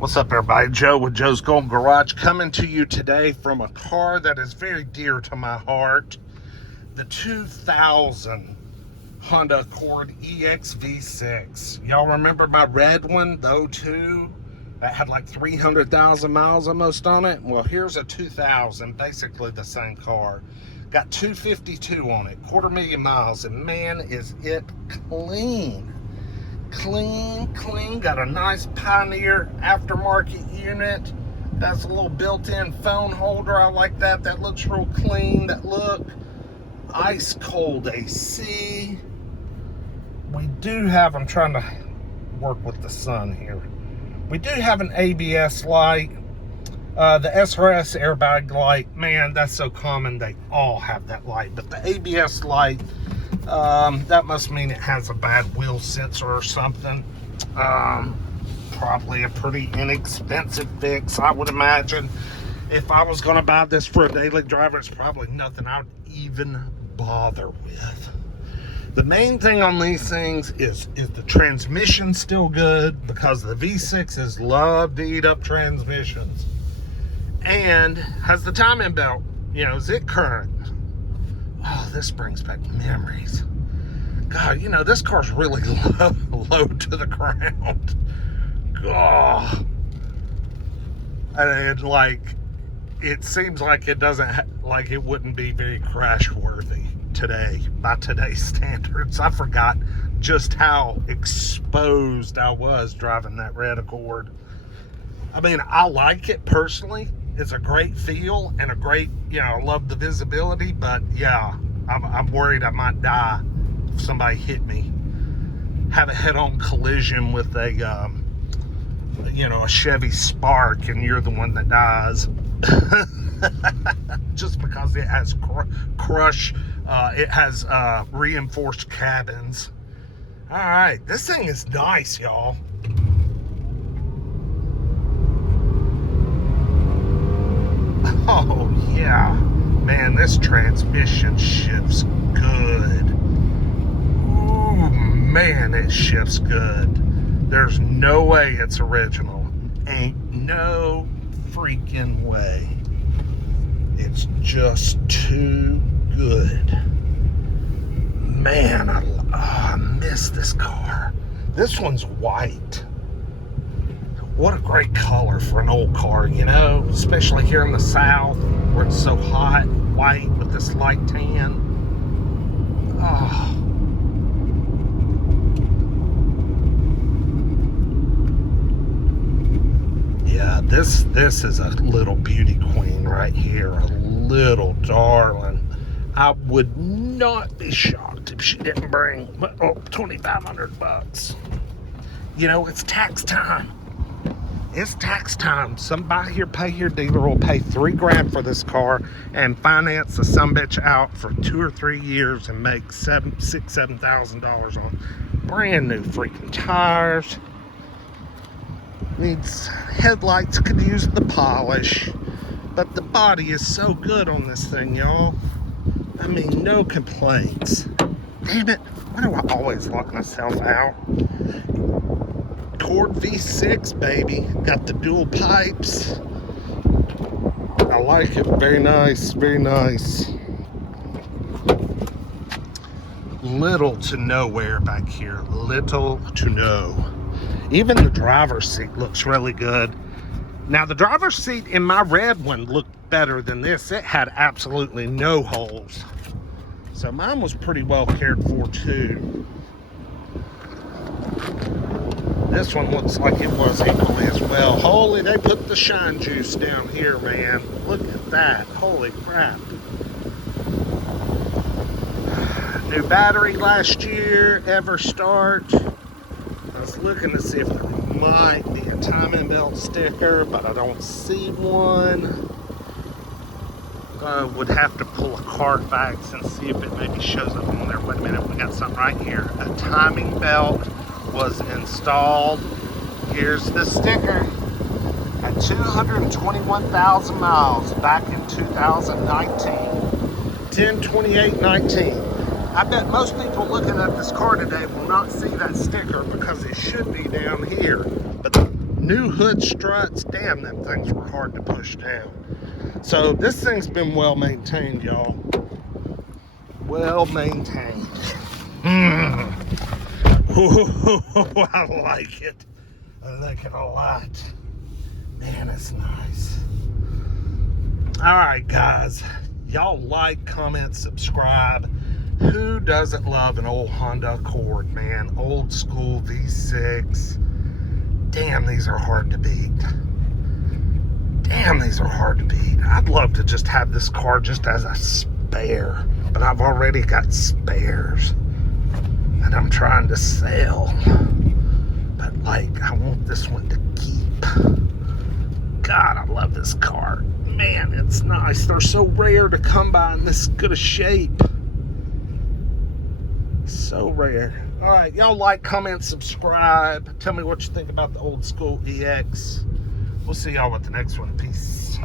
What's up, everybody? Joe with Joe's Golden Garage coming to you today from a car that is very dear to my heart. The 2000 Honda Accord EX V6. Y'all remember my red one, the 02? That had like 300,000 miles almost on it. Well, here's a 2000, basically the same car. Got 252 on it, 250,000 miles, and man, is it clean. Clean, got a nice Pioneer aftermarket unit. That's a little built-in phone holder. I like that. That looks real clean. That look ice cold AC. We do have, I'm trying to work with the sun here. We do have an ABS light. The SRS airbag light, man, that's so common. They all have that light, but the ABS light, that must mean it has a bad wheel sensor or something. Probably a pretty inexpensive fix, I would imagine. If I was going to buy this for a daily driver, it's probably nothing I would even bother with. The main thing on these things is the transmission still good, because the V6s love to eat up transmissions. And has the timing belt, is it current? Oh, this brings back memories. God, this car's really low to the ground. God. And it seems like it doesn't, like it wouldn't be very crash worthy today, by today's standards. I forgot just how exposed I was driving that red Accord. I mean, I like it personally. It's a great feel and a great, I love the visibility, but yeah, I'm worried I might die if somebody hit me. Have a head-on collision with a Chevy Spark, and you're the one that dies. Just because it has it has reinforced cabins. All right, this thing is nice, y'all. Oh yeah, man, this transmission shifts good. Ooh, man, it shifts good. There's no way it's original. Ain't no freaking way. It's just too good. Man, I miss this car. This one's white. What a great color for an old car, especially here in the South where it's so hot. White with this light tan. Oh. Yeah, this is a little beauty queen right here. A little darling. I would not be shocked if she didn't bring $2,500. It's tax time. It's tax time. Some buy here, pay here dealer will pay $3,000 for this car and finance the sumbitch out for 2 or 3 years and make $7,000 on brand new freaking tires. Needs headlights, could use the polish, but the body is so good on this thing, y'all. I mean, no complaints. Damn it, why do I always lock myself out? Accord V6, baby. Got the dual pipes. I like it. Very nice, very nice. Little to nowhere back here. Little to no. Even the driver's seat looks really good. Now, the driver's seat in my red one looked better than this. It had absolutely no holes. So mine was pretty well cared for too. This one looks like it was equally as well. Holy, they put the shine juice down here, man. Look at that. Holy crap. New battery last year, ever start. I was looking to see if there might be a timing belt sticker, but I don't see one. I would have to pull a Carfax and see if it maybe shows up on there. Wait a minute, we got something right here. A timing belt was installed. Here's the sticker. At 221,000 miles back in 2019. 10/28/19. I bet most people looking at this car today will not see that sticker because it should be down here. But new hood struts, damn, them things were hard to push down. So this thing's been well maintained, y'all. Well maintained. Ooh, I like it. I like it a lot. Man, it's nice. All right, guys. Y'all like, comment, subscribe. Who doesn't love an old Honda Accord, man? Old school V6. Damn, these are hard to beat. Damn, these are hard to beat. I'd love to just have this car just as a spare, but I've already got spares that I'm trying to sell. But like, I want this one to keep. God, I love this car. Man, it's nice. They're so rare to come by in this good a shape. So rare. All right, y'all like, comment, subscribe. Tell me what you think about the old school EX. We'll see y'all with the next one. Peace.